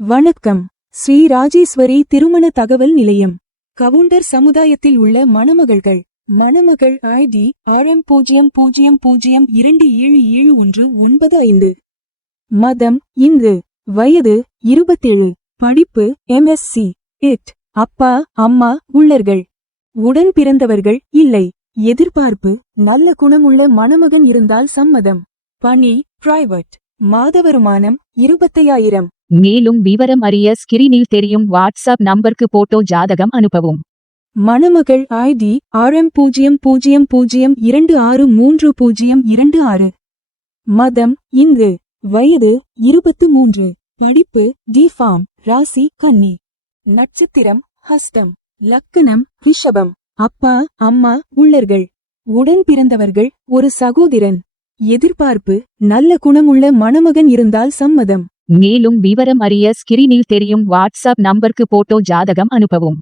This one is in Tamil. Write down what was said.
வணக்கம். ஸ்ரீ ராஜேஸ்வரி திருமண தகவல் நிலையம். கவுண்டர் சமுதாயத்தில் உள்ள மணமகள்கள். மணமகள் ஐடி RM00277195. மதம் இந்து. வயது 27. படிப்பு MSc. அப்பா அம்மா உள்ளர்கள். உடன் பிறந்தவர்கள் இல்லை. எதிர்பார்ப்பு நல்ல குணமுள்ள மணமகன் இருந்தால் சம்மதம். பணி பிரைவேட். மாத வருமானம் 25,000. மேலும் விவரம் அறிய ஸ்கிரீனில் தெரியும் வாட்ஸ்அப் நம்பருக்கு போட்டோ ஜாதகம் அனுப்பவும். மணமகள் ஐடி RM00263026. மதம் இந்து. வயது 23. படிப்பு D.Pharm. ராசி கன்னி. நட்சத்திரம் ஹஸ்தம். லக்கணம் ரிஷபம். அப்பா அம்மா உள்ளர்கள். உடன் பிறந்தவர்கள் ஒரு சகோதரன். எதிர்பார்ப்பு நல்ல குணமுள்ள மணமகன் இருந்தால் சம்மதம். மேலும் விவரம் அறிய ஸ்கிரீனில் தெரியும் வாட்ஸ்அப் நம்பருக்கு போட்டோ ஜாதகம் அனுப்பவும்.